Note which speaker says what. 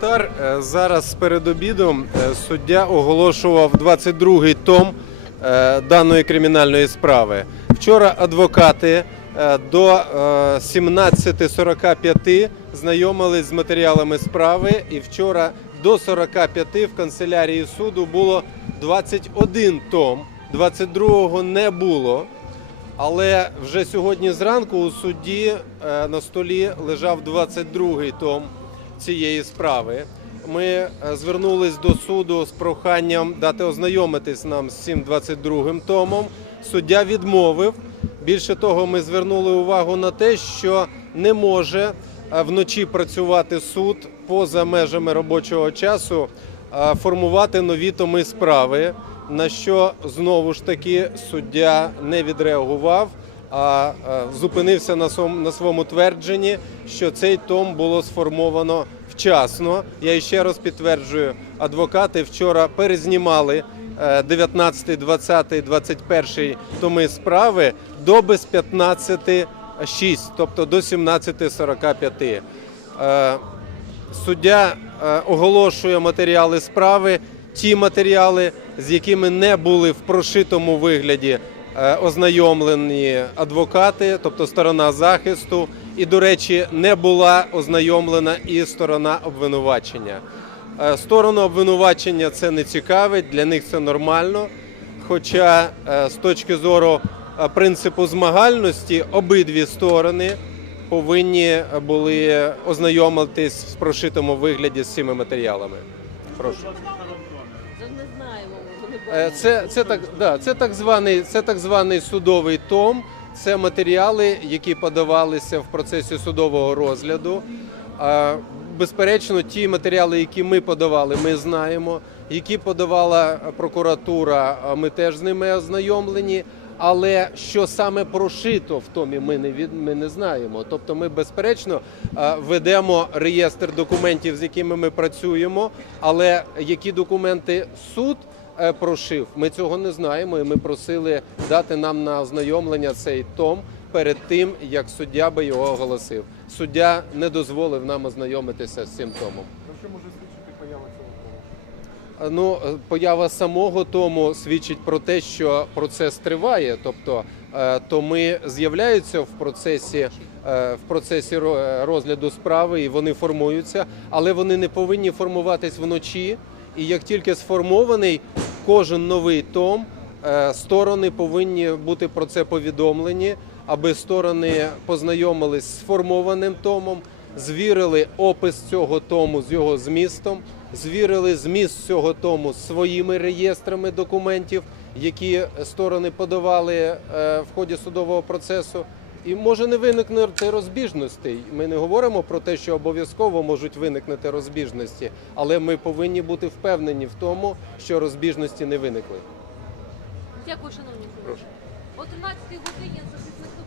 Speaker 1: коментар. Е, Зараз перед обідом е, суддя оголошував 22-й том е, даної кримінальної справи. Вчора адвокати до е, 17.45 знайомились з матеріалами справи, і вчора до 45 в канцелярії суду було 21 том, 22-го не було. Але вже сьогодні зранку у судді е, на столі лежав 22-й том цієї справи. Ми е, звернулись до суду з проханням дати ознайомитись нам з цим 22-м томом. Суддя відмовив. Більше того, ми звернули увагу на те, що не може е, вночі працювати суд поза межами робочого часу, е, формувати нові томи справи. На що знову ж таки суддя не відреагував, а зупинився на своєму, твердженні, що цей том було сформовано вчасно. Я іще раз підтверджую, адвокати вчора перезнімали е, 19, 20, 21 томи справи до без 15.6, тобто до 17.45. Е, Суддя е, оголошує матеріали справи, ті матеріали, з якими не були в прошитому вигляді ознайомлені адвокати, тобто сторона захисту, і, до речі, не була ознайомлена і сторона обвинувачення. Е, Сторону обвинувачення це не цікавить, для них це нормально. Хоча е, з точки зору е, принципу змагальності обидві сторони повинні були ознайомитись в прошитому вигляді з цими матеріалами. Прошу.
Speaker 2: Не знаємо.
Speaker 1: Е. Це, це, так, да, це, так званий, це так званий судовий том. Це матеріали, які подавалися в процесі судового розгляду. Безперечно, ті матеріали, які ми подавали, ми знаємо. Які подавала прокуратура, ми теж з ними ознайомлені. Але що саме прошито в томі, ми не від ми не знаємо. Тобто, ми безперечно е, ведемо реєстр документів, з якими ми працюємо. Але які документи суд е, прошив, ми цього не знаємо. І ми просили дати нам на ознайомлення цей том перед тим, як суддя би його оголосив. Суддя не дозволив нам ознайомитися з цим томом.
Speaker 3: Про що може свідчити поява цього тому?
Speaker 1: Е, Ну, е, поява самого тому свідчить про те, що процес триває. Тобто, е, томи з'являються в процесі е, в процесі розгляду справи, і вони формуються, але вони не повинні формуватись вночі. І як тільки сформований кожен новий том, сторони повинні бути про це повідомлені, аби сторони познайомились з сформованим томом, звірили опис цього тому з його змістом, звірили зміст цього тому своїми реєстрами документів, які сторони подавали е, в ході судового процесу. І може не виникнути розбіжностей. Ми не говоримо про те, що обов'язково можуть виникнути розбіжності, але ми повинні бути впевнені в тому, що розбіжності не виникли.
Speaker 2: Дякую, шановні колеги.
Speaker 1: Прошу.
Speaker 2: О 13 годині захисники